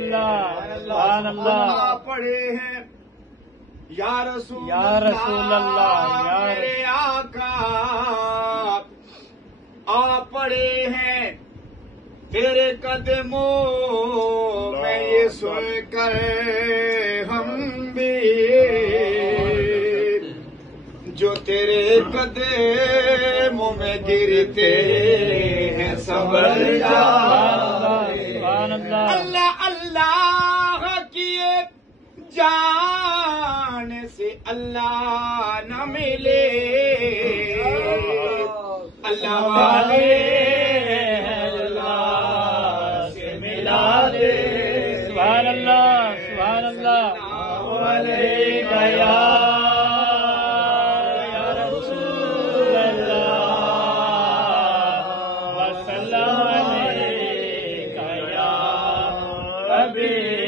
اللہ سبحان اللہ پڑھے ہیں یا رسول اللہ میرے آقا آ پڑے ہیں تیرے قدموں میں یہ سن کر ہم بھی جو تیرے قدموں میں گرتے ہیں سنبھل جا اللہ اللہ کیے جان سے اللہ نہ ملے اللہ والے اللہ سے ملا دے سبحان اللہ سبحان اللہ علیکہ یا رسول اللہ وسلم علیکہ یا حبیب